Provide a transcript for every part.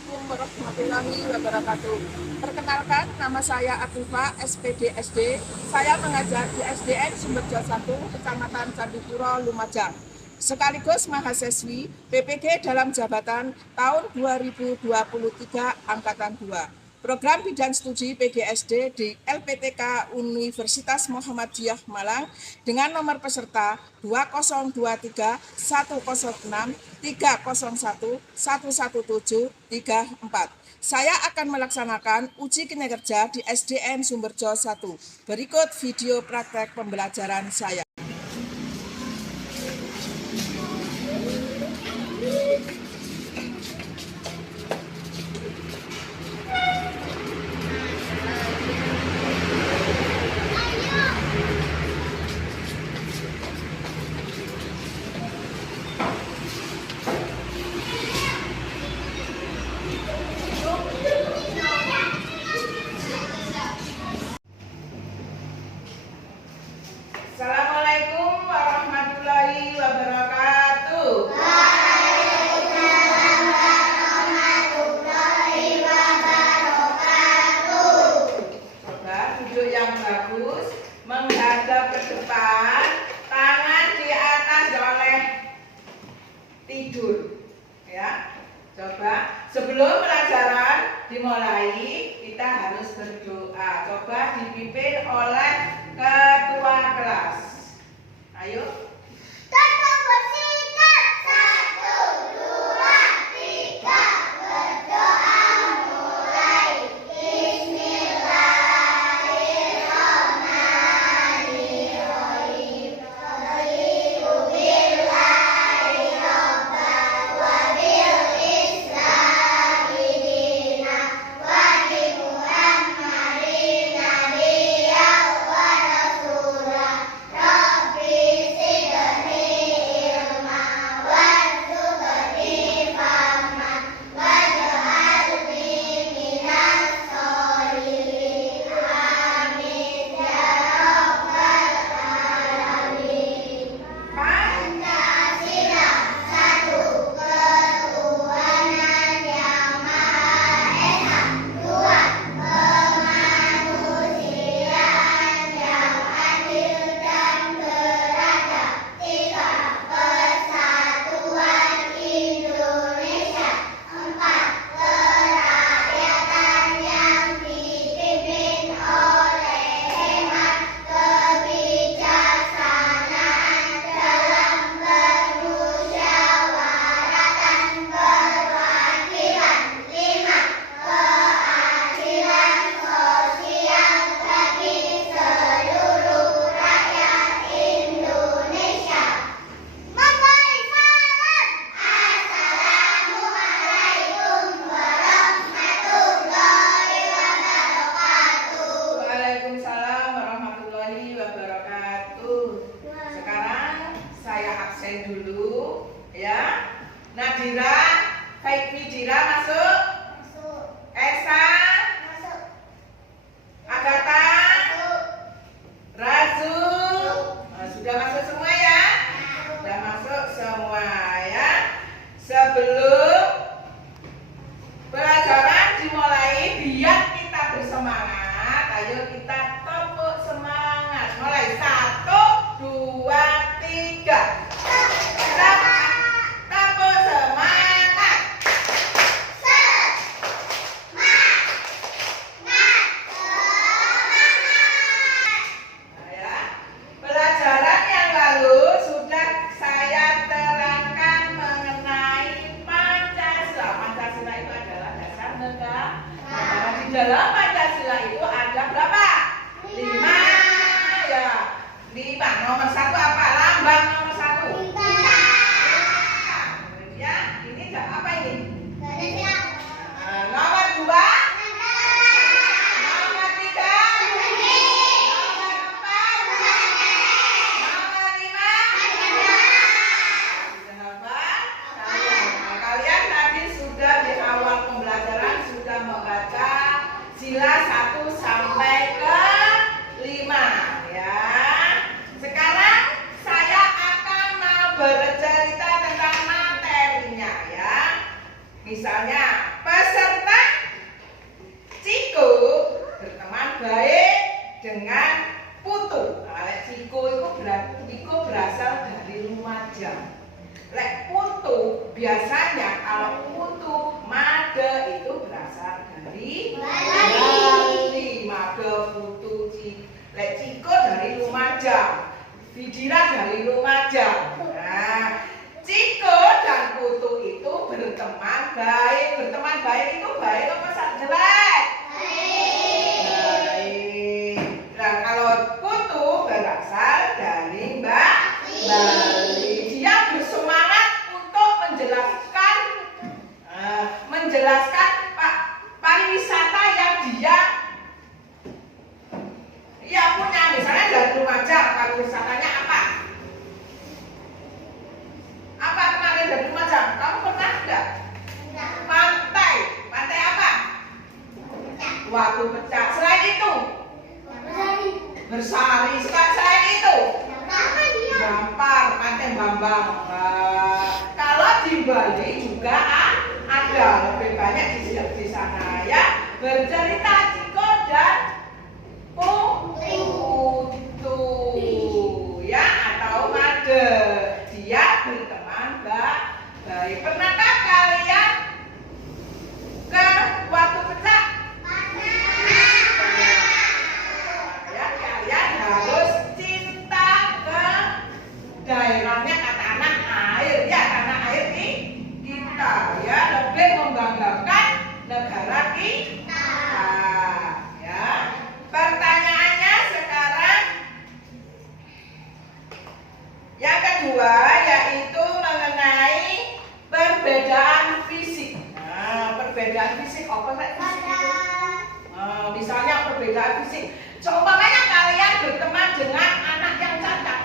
Assalamualaikum warahmatullahi wabarakatuh. Perkenalkan, nama saya Atifa, SPD SD. Saya mengajar di SDN Sumberjo 1, Kecamatan Candipuro, Lumajang. Sekaligus mahasiswi PPG dalam jabatan tahun 2023 Angkatan 2. Program Bidang Studi PGSD di LPTK Universitas Muhammadiyah Malang dengan nomor peserta 2023 106 301 117 34. Saya akan melaksanakan uji kinerja di SDN Sumberjo 1. Berikut video praktek pembelajaran saya. Assalamualaikum warahmatullahi wabarakatuh. Waalaikumsalam warahmatullahi wabarakatuh. Coba duduk yang bagus, menghadap ke depan, tangan di atas oleh tidur. Ya, coba sebelum pelajaran dimulai kita harus berdoa. Coba dipimpin oleh ketua kelas. Ayo. Tetap bersikap 1, 2, 3 berdoa mulai. Bismillahirrahmanirrahim. Raditu billahi robban wa bil islami dinan wa bi Muhammadin nabiyyan wa rasulan. Rabbi zidni ilman warzuqni fahman waj'alni minas sholihin. Amin ya rabbal alamin. Pancasila, satu ketuhanan yang Maha Esa, dua kemanusiaan yang adil dan beradab, tiga persatuan Indonesia, empat kerakyatan yang dipimpin oleh hemat kebijaksanaan dalam bermusyawaratan perwakilan, lima keadilan sosial bagi seluruh rakyat Indonesia. Memberi salam. Assalamualaikum warahmatullahi wabarakatuh. Waalaikumsalam warahmatullahi wabarakatuh. Sekarang saya absen dulu, ya. Nadira, Faidira masuk. Masuk. Esa, Masuk. Agatha, Razu. Sudah masuk semua ya? Sudah masuk semua ya. Sebelum pelajaran dimulai, biar kita bersemangat, ayo kita tepuk semangat. Mulai 1, 2, 3. Tepuk semangat. Nah, ya. Pelajaran yang lalu sudah saya terangkan mengenai Pancasila. Pancasila itu adalah dasar negara. Di dalam Pancasila itu ada berapa? 5. Ya, 5. Nomor 1 apa? Lambang nomor 1. Kemudian ini apa ini? Nomor 2. Nomor 3. Nomor 4. Nomor 5. Sudah hafal? Nah, kalian tadi sudah di awal pembelajaran sudah membaca sila misalnya peserta Ciko berteman baik dengan Putu. Nah, Ciko itu berasal dari Lumajang. Lek Putu biasanya kalau Putu Made itu berasal dari Bali. Made, Putu, lek Ciko dari Lumajang. Vidira dari Lumajang. Nah, Ciko dan Putu itu berteman baik. Berteman baik itu baik apa jelek? Baik. Nah, kalau Putu berasal dari Bali. Dia bersemangat untuk menjelaskan pariwisata yang dia punya. Misalnya dari Lumajang, pariwisatanya apa? Apa kemarin dari Lumajang? Kamu pernah enggak? Pantai. Pantai apa? Watu Pecah. Selain itu? Bersari. Selain itu? Gampar, Pantai Bambang. Kalau di Bali juga ada, lebih banyak di sana ya. Bercerita Ciko dan Putu ya, atau Made. Dia berteman baik. Pernahkah kalian ke Watu Pecah? Ya, kalian harus cinta ke daerahnya, kata anak air ya, karena air kita ya, lebih membanggakan negara kita ya. Pertanyaannya sekarang yang kedua, yaitu mengenai perbedaan fisik. Nah, perbedaan fisik apa sih? Misalnya perbedaan fisik. Seumpamanya kalian berteman dengan anak yang cacat.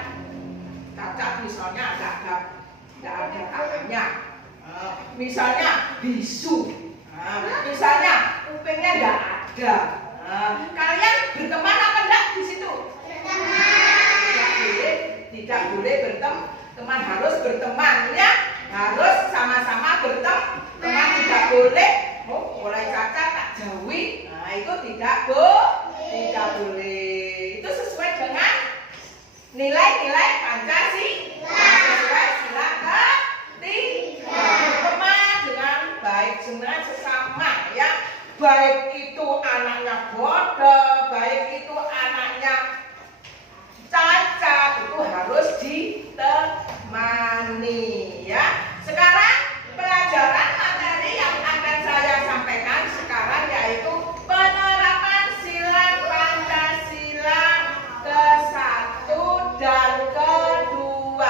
Cacat misalnya tidak ada tangannya. Misalnya bisu. Misalnya kupingnya tidak ada. Kalian berteman apa enggak di situ? Tidak boleh berteman, harus berteman ya. Harus sama-sama berteman, tidak boleh mulai cacat tak jauhi. Nah, itu tidak boleh. Itu sesuai dengan nilai-nilai Pancasila. Sesuai sila ketiga. Berteman dengan baik dengan sesama ya. Baik itu anaknya bodoh, baik itu anaknya cacat, itu harus ditemani ya. Sekarang pelajaran materi yang akan saya sampaikan sekarang yaitu penerapan sila Pancasila ke-1 dan ke-2.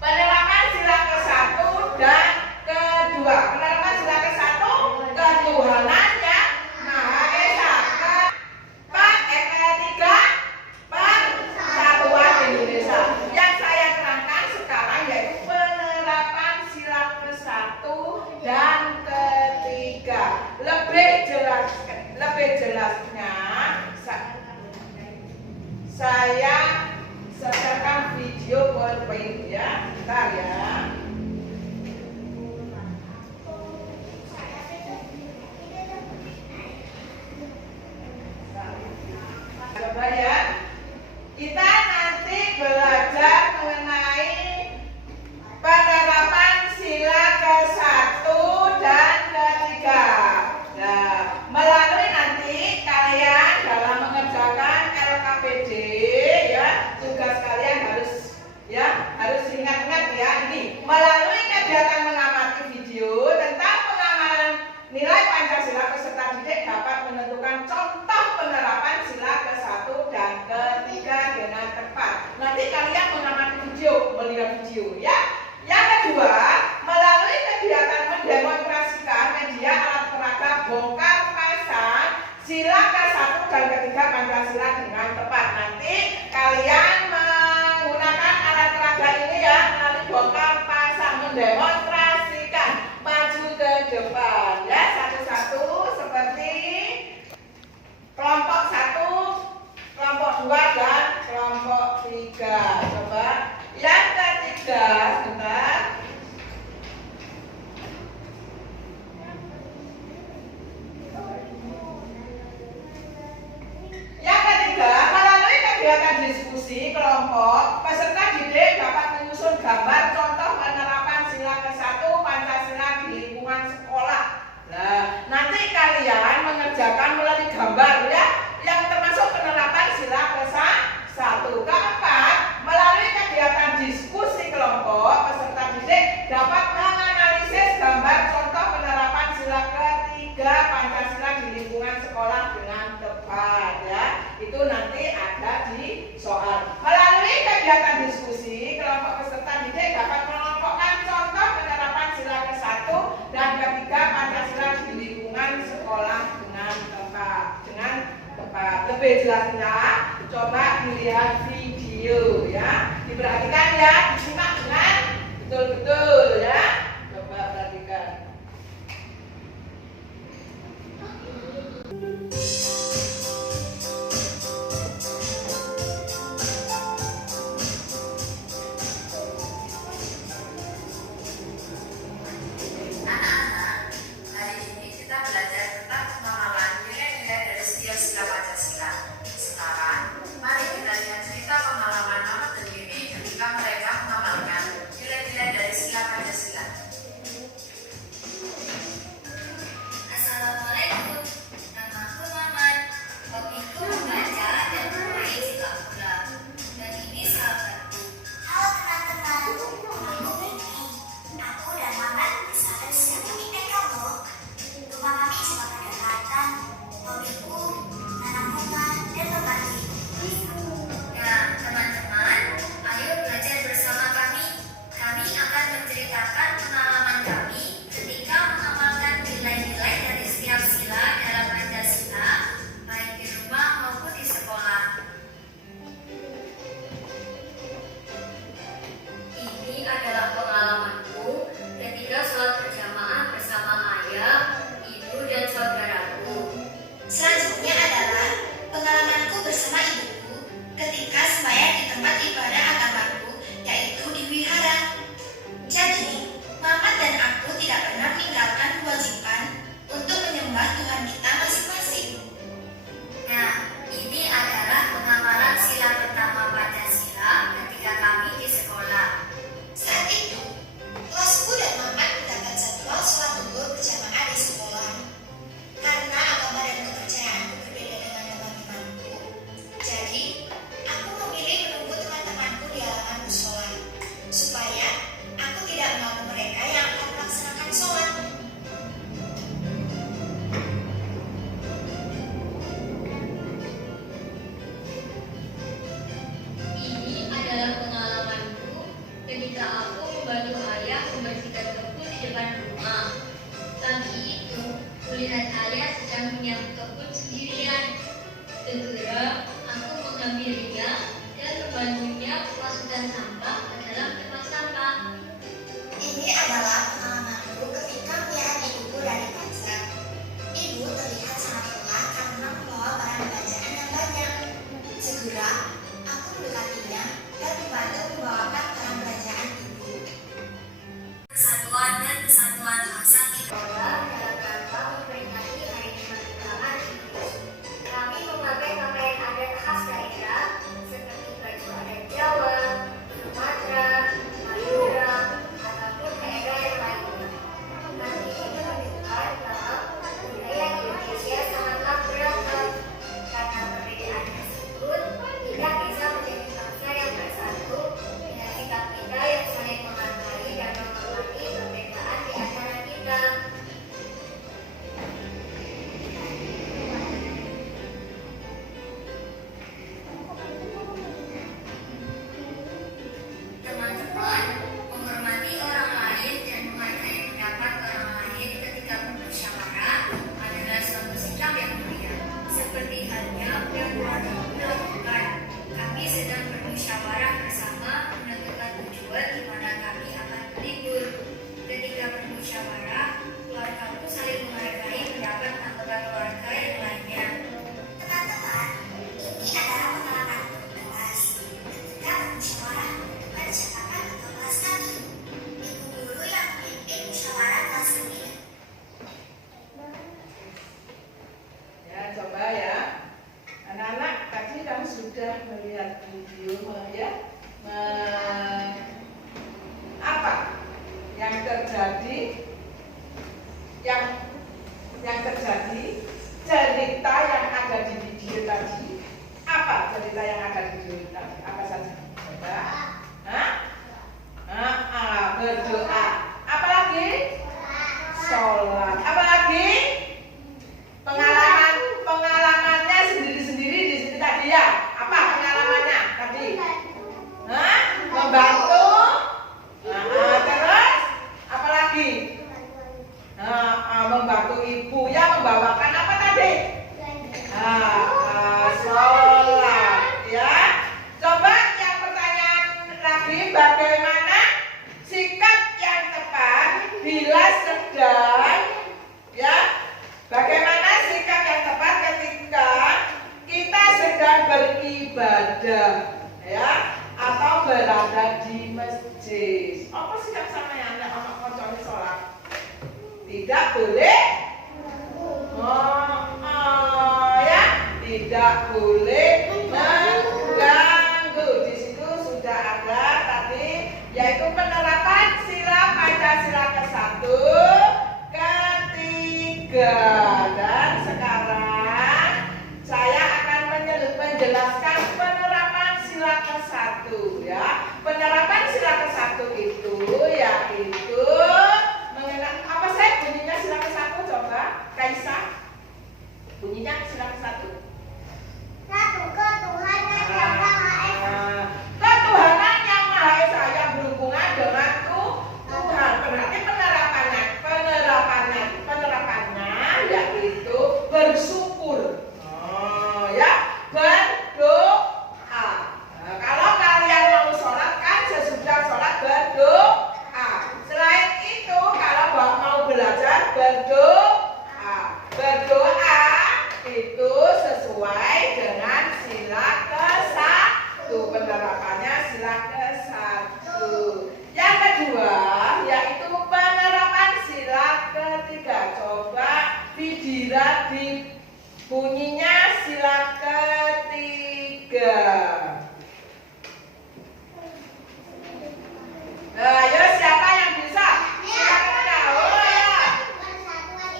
Penerapan sila ke-1 dan ke-2. Penerapan sila ke-1, ketuhanan yang Maha Esa. Ketiga, persatuan Indonesia. Yang saya terangkan sekarang yaitu penerapan sila ke-1 dan ke-3. Lebih jelasnya saya sertakan video PowerPoint ya. Bentar ya. Coba ya. Kita nanti belajar mengenai penerapan sila ke-1 dan ke-3. Nah, melalui nanti kalian dalam mengerjakan LKPD ya, tugas kalian harus ingat-ingat ya ini. Melalui kegiatan mengamati video tentang pengamalan nilai Pancasila peserta didik dapat menentukan contoh penerapan sila ke-1 dan ke-3 dengan tepat. Nanti kalian mengamati video, melihat video ya. Yang kedua, melalui kegiatan mendemonstrasikan media alat peraga bongkar pasang sila ke-1 dan ke-3 Pancasila dengan tepat. Nanti kalian menggunakan alat peraga ini ya, melalui bongkar pasang, mendemonstrasikan, maju ke depan ya, satu-satu seperti kelompok 1, kelompok 2 dan kelompok 3. Coba yang ketiga, sebentar. lingkungan sekolah dengan tepat ya. Itu nanti ada di soal. Melalui kegiatan diskusi, kelompok peserta didik dapat mengelompokkan contoh penerapan sila ke-1 dan ke-3 Pancasila di lingkungan sekolah dengan tepat. Lebih jelasnya, coba dilihat video ya. Diperhatikan ya, disimak dengan betul-betul ya. Coba perhatikan. Anak-anak, hari ini kita belajar tentang pemahaman nilai-nilai dari setiap sila Pancasila. Sekarang, mari kita lihat cerita pengalaman Mama dan Bibi ketika mereka mengamalkan nilai-nilai dari sila Pancasila. Assalamualaikum, namaku Maman. Hobiku membaca dan bermain sepak bola. Dan ini sahabatku. Halo teman-teman, aku Vicky. Aku dan Maman bisa bersiap IPK loh. Rumah kami juga berdekatan. Hobiku menanam bunga dan berbagi. Nah, teman-teman, ayo belajar bersama kami. Kami akan menceritakan pengalaman kami ketika mengamalkan nilai-nilai dari setiap sila dalam Pancasila, baik di rumah maupun di sekolah. Ini adalah pengalamanku ketika sholat berjamaah bersama ayah, ibu, dan saudaraku. Selanjutnya adalah pengalamanku bersama ibuku ketika sembahyang di tempat ibadah agamaku, yaitu di wihara. Jadi, Mamat dan aku tidak pernah meninggalkan kewajiban untuk menyembah Tuhan kita masing-masing. Nah, ini adalah pengamalan sila pertama Pancasila ketika kami di sekolah. Saat itu, kelasku dan Mamat mendapat jadwal sholat zuhur berjamaah di sekolah. Karena agama dan kepercayaanku berbeda dengan teman-temanku, jadi aku memilih menunggu teman-temanku di halaman musola supaya aku tidak mengganggu mereka yang akan melaksanakan sholat. Ini adalah pengalamanku ketika aku membantu ayah membersihkan kebun di depan rumah. Pagi itu, kulihat ayah sedang menyapu kebun sendirian. Segera, aku mengambilnya dan membantunya memasukkan sampah ke dalam tempat sampah. Ini adalah pengalamanku ketika melihat ibuku dari pasar. Ibu terlihat sangat lelah karena membawa barang bacaan yang banyak. Segera, aku mendekatinya dan membantu membawakan barang bacaan ibu. Persatuan dan kesatuan bangsa kita dalam rangka memperingati Hari Kemerdekaan Indonesia. Kami memakai pakaian adat khas daerah seperti baju adat Jawa, Sumatera, Madura, ataupun daerah yang lainnya. Kami ingin menunjukkan bahwa budaya Indonesia sangatlah beragam. Karena perbedaan tersebut tidak bisa menjadi bangsa yang bersatu dengan sikap kita yang saling menghargai dan menghormati perbedaan di antara kita. Teman-teman, menghormati orang lain dan menghargai pendapat orang lain ketika bermusyawarah adalah suatu sikap yang mulia. Seperti halnya yang keluarga lakukan. Kami sedang bermusyawarah bersama menentukan tujuan di mana kami akan berlibur. Ketika bermusyawarah, keluargaku saling menghargai pendapat anggota keluarga yang lainnya. Teman-teman, ini adalah pengalamanku di kelas. Ketika bermusyawarah berdasarkan ketua kelas kami, ibu guru yang memimpin musyawarah kelas kami. Ya, coba ya. Anak-anak, tadi kamu sudah melihat video ya. Apa yang terjadi? Yang terjadi cerita yang ada di video tadi. Apa cerita yang ada di video tadi? Apa saja? Coba. Hah? Berdoa. Apa lagi? Sholat. Apa lagi? Pengalaman membantu ibu ya membawakan apa tadi? Sholat ya. Coba yang pertanyaan lagi, bagaimana sikap yang tepat bila sedang ya? Bagaimana sikap yang tepat ketika kita sedang beribadah ya atau berada di masjid? Apa sikap sama yang anda konconya sholat? Tidak boleh ya, tidak boleh mengganggu. Di situ sudah ada tadi yaitu penerapan sila Pancasila ke-1, ke-3. Dan sekarang saya akan menjelaskan penerapan sila ke-1 ya. Penerapan sila ke-1 itu yaitu mengenai apa sih bunyinya sila ke-1? Coba Kaisa, bunyinya sila ke-1. Satu, ketuhanan yang Maha Esa. Ketuhanan yang Maha Esa yang berhubungan dengan Tuhan. Berarti penerapannya yaitu bersyukur. Ya, berdoa. Kalau kalian mau sholat kan sesudah sholat berdoa. Selain itu kalau mau belajar berdoa. Berdoa itu sesuai dengan sila ke-1. Penerapannya sila ke-1. Yang kedua yaitu penerapan sila ke-3. Coba Fidira di bunyinya sila ke-3. Ayo siapa yang bisa? Silakan. Oh ya.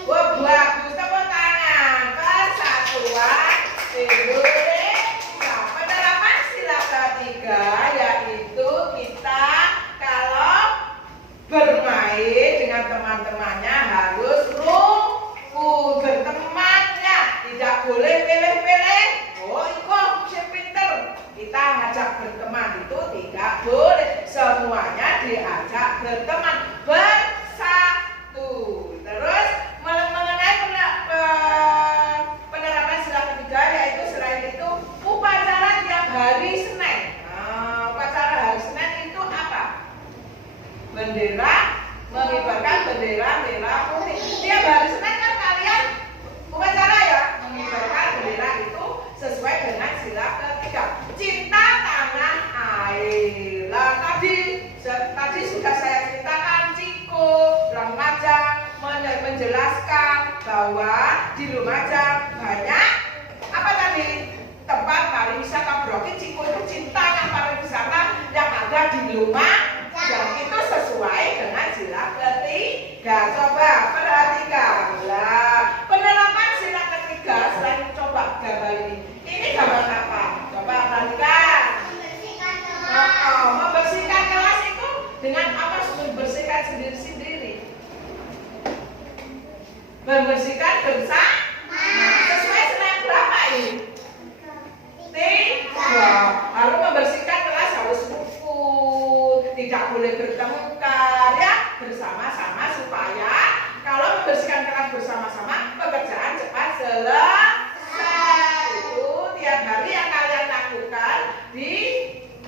Wah bagus, tepuk tangan. Persatuan Indonesia. Penerapan sila ke-3 yaitu kita kalau bermain dengan teman-temannya harus rukun, berteman ya, tidak boleh pilih-pilih. Oh ikut si pinter, kita ajak berteman itu tidak boleh, semuanya diajak berteman bersatu. Terus mengenai penerapan sila ke-3 yaitu selain itu upacara tiap hari Senin. Upacara hari Senin itu apa? Bendera, mengibarkan bendera merah putih. Tiap hari Senin kan kalian upacara ya, mengibarkan bendera itu sesuai dengan sila ke-3. Cinta tanah air. Lah tadi sudah saya ceritakan Ciko Lumajang menjelaskan bahwa di Lumajang banyak apa tadi tempat pariwisata. Berarti Ciko itu cinta pariwisata yang ada di Lumajang itu sesuai dengan sila ke-3. Coba perhatikan. Lah, penerapan sila ke-3 selain coba gambar ini. Ini gambar apa? Coba perhatikan. Membersihkan kelas itu dengan apa? Membersihkan sendiri-sendiri. Membersihkan bersama. Sesuai sila berapa ini? 3. Harus membersihkan kelas harus rukun, tidak boleh bertengkar ya, bersama-sama supaya kalau membersihkan kelas bersama-sama pekerjaan cepat selesai. Itu tiap hari yang kalian lakukan di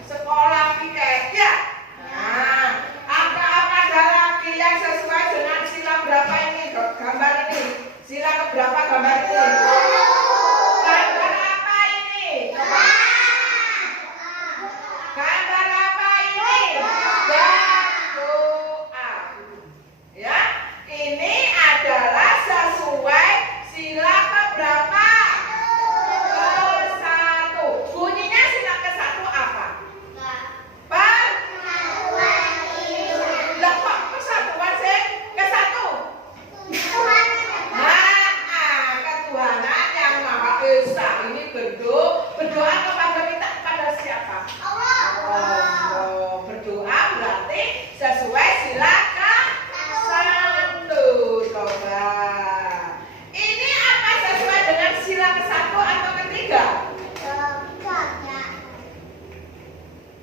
sekolah piket ya. Nah, ada lagi yang sesuai dengan sila berapa ini? Gambar ini. Sila keberapa gambar ini? Gambar apa ini? Coba. Gambar apa ini? Berdoa. Ya, ini adalah sesuai sila keberapa? Ke-1. Bunyinya sila ke-1 apa? Lah kok persatuan sih? Ke-1? Ketuhanan yang Maha Esa. Ini berdoa kepada siapa? Allah. Berdoa berarti sesuai sila ke-1. Coba. Ini apa sesuai dengan sila ke-1 atau ke-3?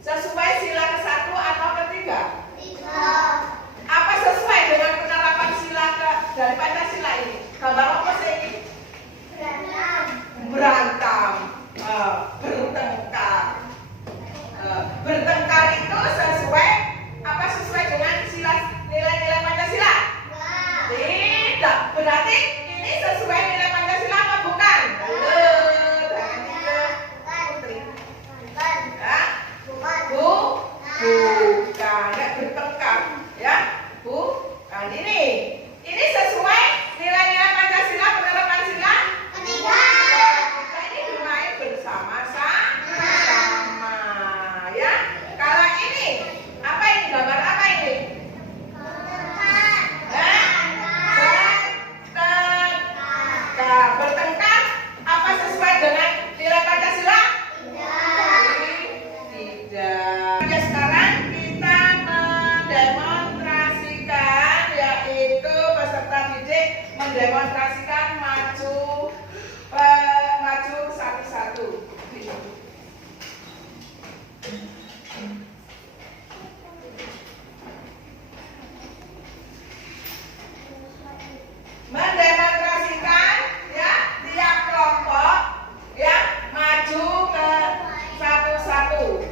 Sesuai sila ke-1 atau ke-3? Apa sesuai dengan penerapan sila dari Pancasila? Gambar apa sih? Berantem. Bertengkar. Bertengkar itu sesuai apa? Sesuai dengan nilai-nilai Pancasila? Tidak. Berarti ini sesuai nilai Pancasila apa bukan? Jangan gitu. Putri. Ya? Bukan. Nggak bertengkar. Ya? Bukan. Ini sesuai nilai-nilai Pancasila, benar Pancasila? Kita ini bermain bersama-sama. Ya? Kalau ini, apa ini? Gambar apa ini? Bertengkar apa sesuai dengan nilai Pancasila? Tidak. Ya, sekarang kita mendemonstrasikan, yaitu peserta didik mendemonstrasikan maju satu-satu. Mendemonstrasikan ya tiap kelompok ya maju ke satu-satu.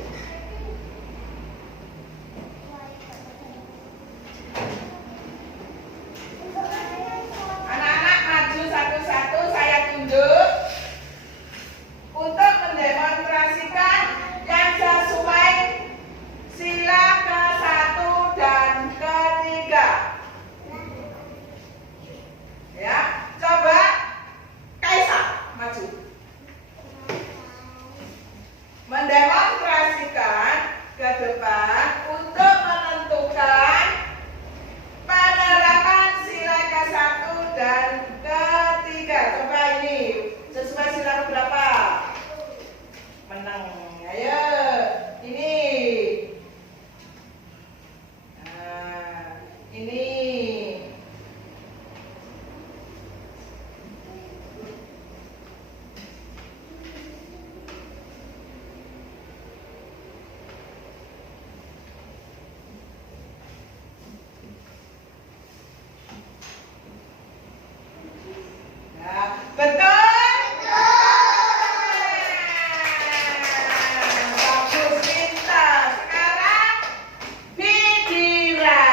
Anak-anak maju satu-satu, saya tunjuk untuk mendemonstrasikan yang sesuai sila ke-1 dan ke-3. Ya, coba Kaisa maju. Mendemonstrasikan ke depan untuk menentukan penerapan sila ke-1 dan ke-3. Coba ini sesuai sila berapa? Menang. Ayo, ini. Nah, ini. Ya, betul? Bagus, pintar. Sekarang Bidira.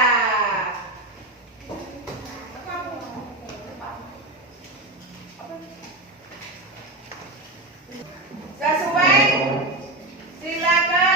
Sesuai sila ke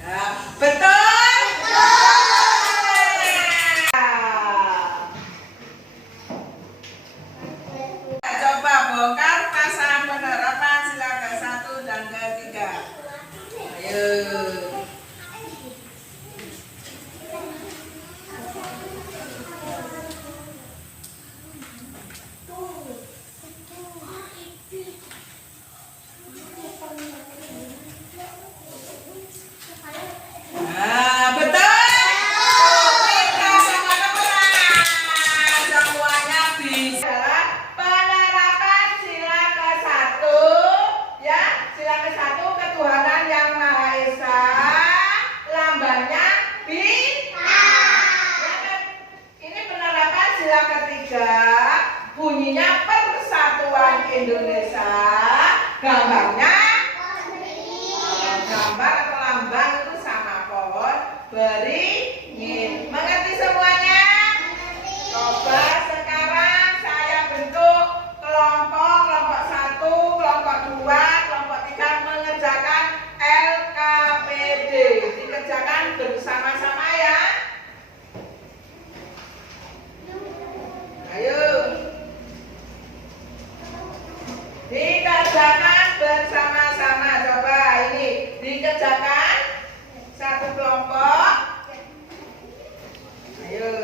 ya, betul? Coba bongkar pasang penerapan sila ke-1 dan ke-3. Ayo. Nah, betul? Kita semuanya bisa. Penerapan sila ke-1 ya, sila ke-1 ketuhanan yang Maha Esa, lambangnya bintang. Ya kan? Ini penerapan sila ke-3, bunyinya Persatuan Indonesia, gambarnya gambar atau lambang itu sama pohon beringin. Mengerti semuanya? Coba sekarang saya bentuk kelompok 1, kelompok 2, kelompok 3 mengerjakan LKPD. Dikerjakan bersama-sama ya. Ayo. Dikerjakan bersama-sama. Coba ini dikerjakan satu kelompok. Ayo.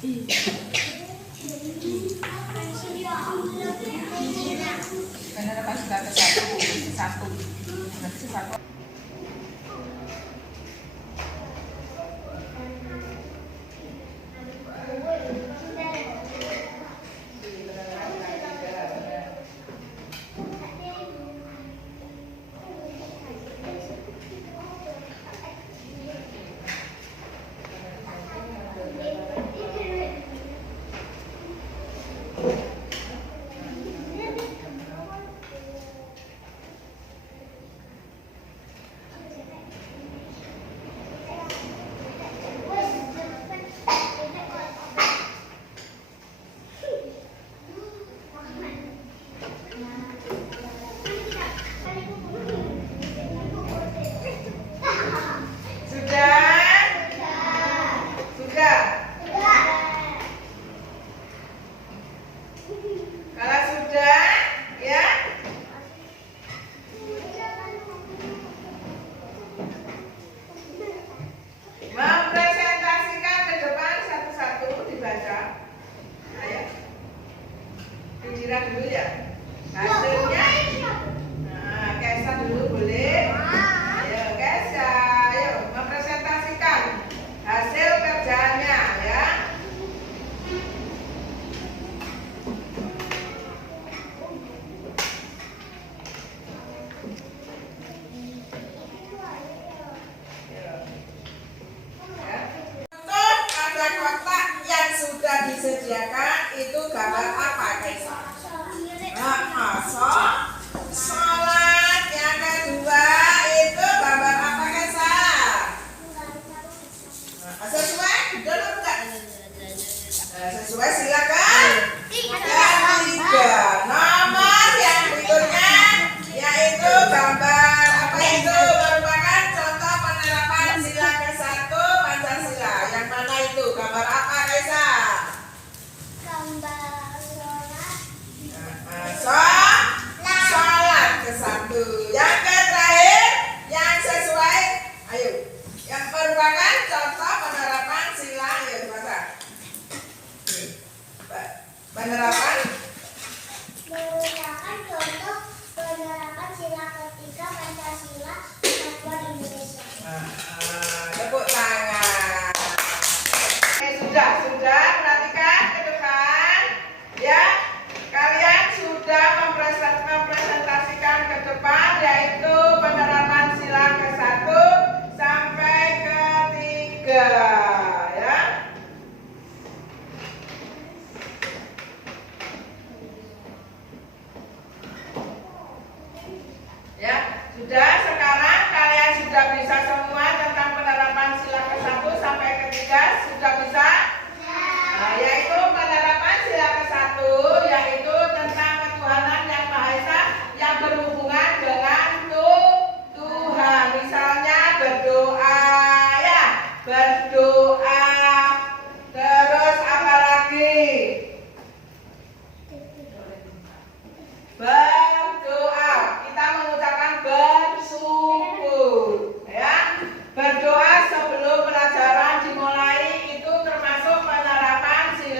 Penerapan sila ke-1. Berarti satu. Dikira dulu ya hasilnya. Nah, Kaisa dulu boleh. Ayo Kaisa, ayo mempresentasikan hasil kerjanya ya. Untuk ada kotak yang sudah disediakan itu gambar apa Kaisa? Sholat. Yang kedua itu gambar apa Kaisa? Sesuai? Betul atau enggak? Sesuai silakan. Yang tiga, nomor yang berikutnya yaitu gambar apa itu merupakan contoh penerapan sila ke-1 Pancasila. Yang mana itu? Gambar apa Kaisa? Sholat ke-1. Yang terakhir yang sesuai, ayo, yang merupakan contoh penerapan sila ya bahasa. Penerapan contoh penerapan sila ketiga Pancasila Kesatuan Indonesia. Tepuk tangan. Sudah perhatikan ke depan ya. Kalian sudah mempresentasikan ke depan yaitu penerapan sila ke-1 sampai ke-3 ya. Ya, sudah. Sekarang kalian sudah bisa semua tentang penerapan sila ke-1 sampai ke-3, sudah bisa? Nah, yaitu penerapan sila ke-1 yaitu tentang ketuhanan yang Maha Esa yang berhubungan dengan Tuhan. Misalnya berdoa ya, berdoa. Terus apa lagi? Berdoa. Kita mengucapkan bersyukur ya. Berdoa sebelum pelajaran dimulai itu termasuk penerapan sila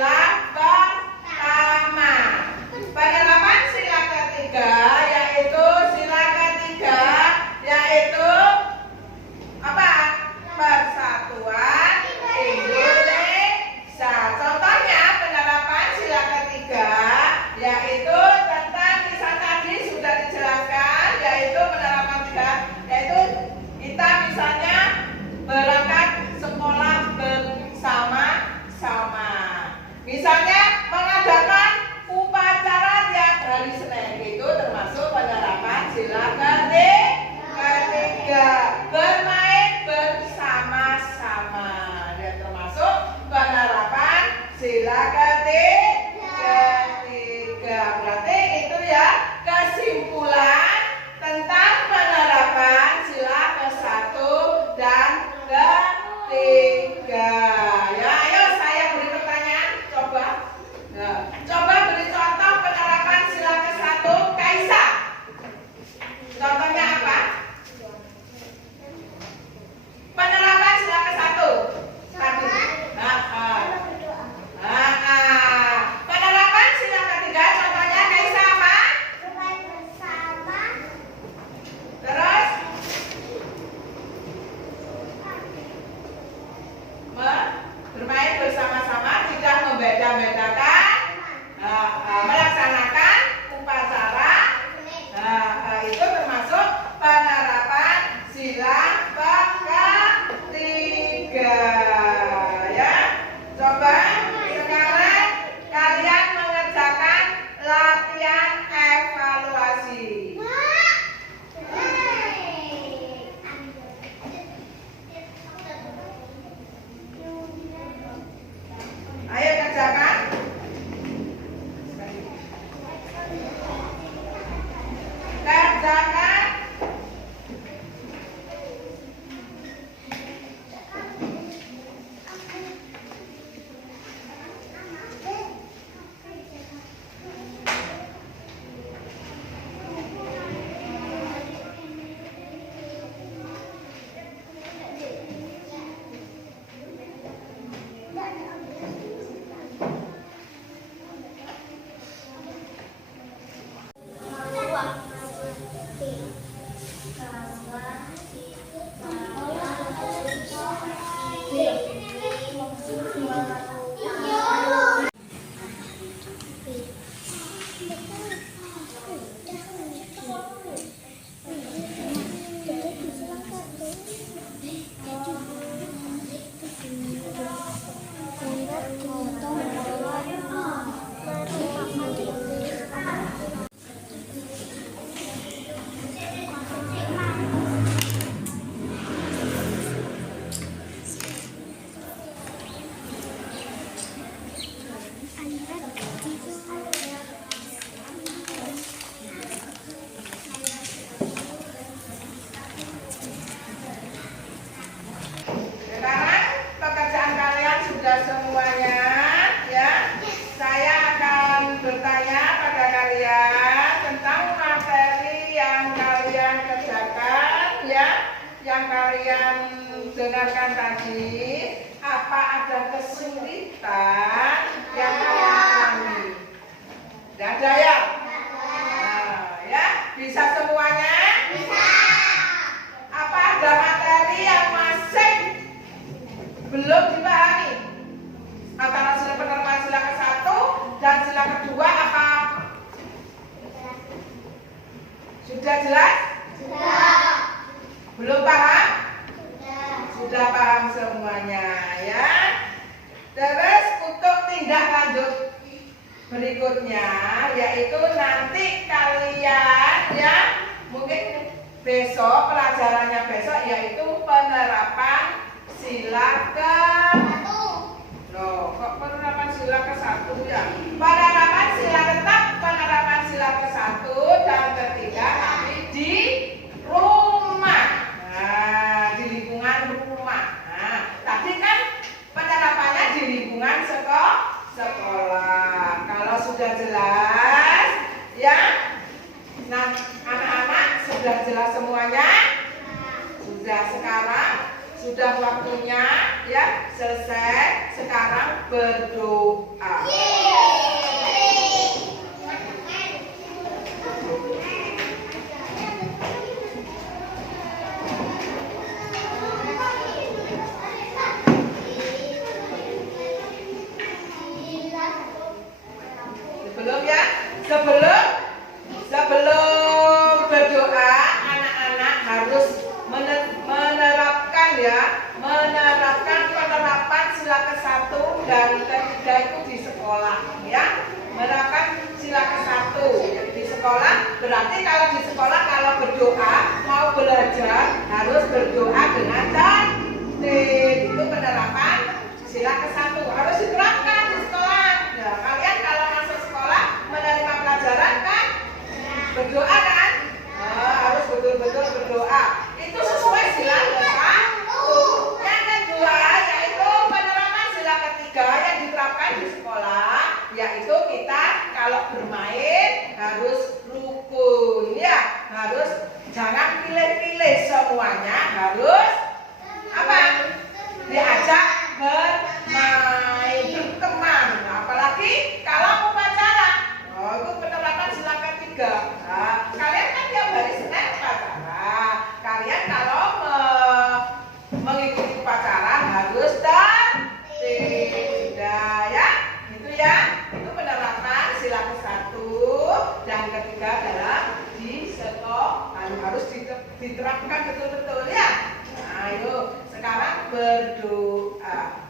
sudah semuanya, ya, saya akan bertanya pada kalian tentang materi yang kalian kerjakan, ya, yang kalian dengarkan tadi. Apa ada kesulitan yang kalian alami? Tidak ada ya? Nah, ya, bisa semuanya? Bisa. Apa ada materi yang masih belum dipahami? Antara sila penerapan sila ke-1 dan sila kedua apa? Sudah jelas? Sudah. Belum paham? Sudah paham semuanya, ya. Terus untuk tindak lanjut berikutnya, yaitu nanti kalian, ya, mungkin besok pelajarannya besok yaitu penerapan sila ke-1. Loh, kok penerapan sila ke-1 ya? Penerapan sila tetap, penerapan sila ke-1 dan ketiga tapi di rumah. Nah, di lingkungan rumah. Nah, tadi kan penerapannya di lingkungan sekolah. Kalau sudah jelas, ya. Nah, anak-anak sudah jelas semuanya? Sudah. Sekarang sudah waktunya, ya, selesai. Sekarang berdoa. Sebelum berdoa, anak-anak harus menerapkan, ya, menerapkan penerapan sila ke-1 dan ke-3 itu di sekolah, ya. Menerapkan sila ke-1 di sekolah, berarti kalau di sekolah kalau berdoa, mau belajar harus berdoa dengan cantik. Itu penerapan sila ke-1 harus diterapkan di sekolah. Nah, kalian kalau masuk sekolah menerima pelajaran kan berdoa kan? Nah, harus betul-betul berdoa. Itu sesuai sila ke-1. Yang kedua yaitu penerapan sila ke-3 yang diterapkan di sekolah, yaitu kita kalau bermain harus rukun, ya, harus jangan pilih-pilih, semuanya harus apa? Diajak bermain, berteman. Apalagi kalau upacara. Oh, itu penerapan sila ke-3. Nah, kalian kan tiap hari Senin upacara. Kalian kalau mengikuti upacara harus tertib, ya. Itu ya. Itu penerapan sila ke-1 dan ke-3 adalah di sekolah. Harus diterapkan betul-betul, ya. Nah, ayo sekarang berdoa.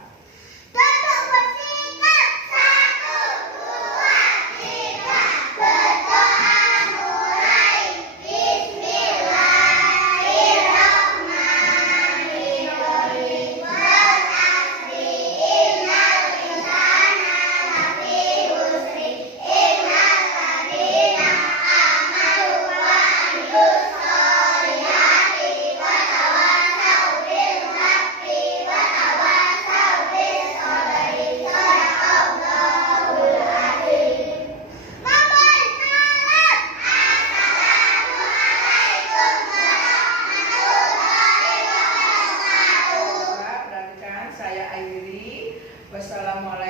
Wassalamualaikum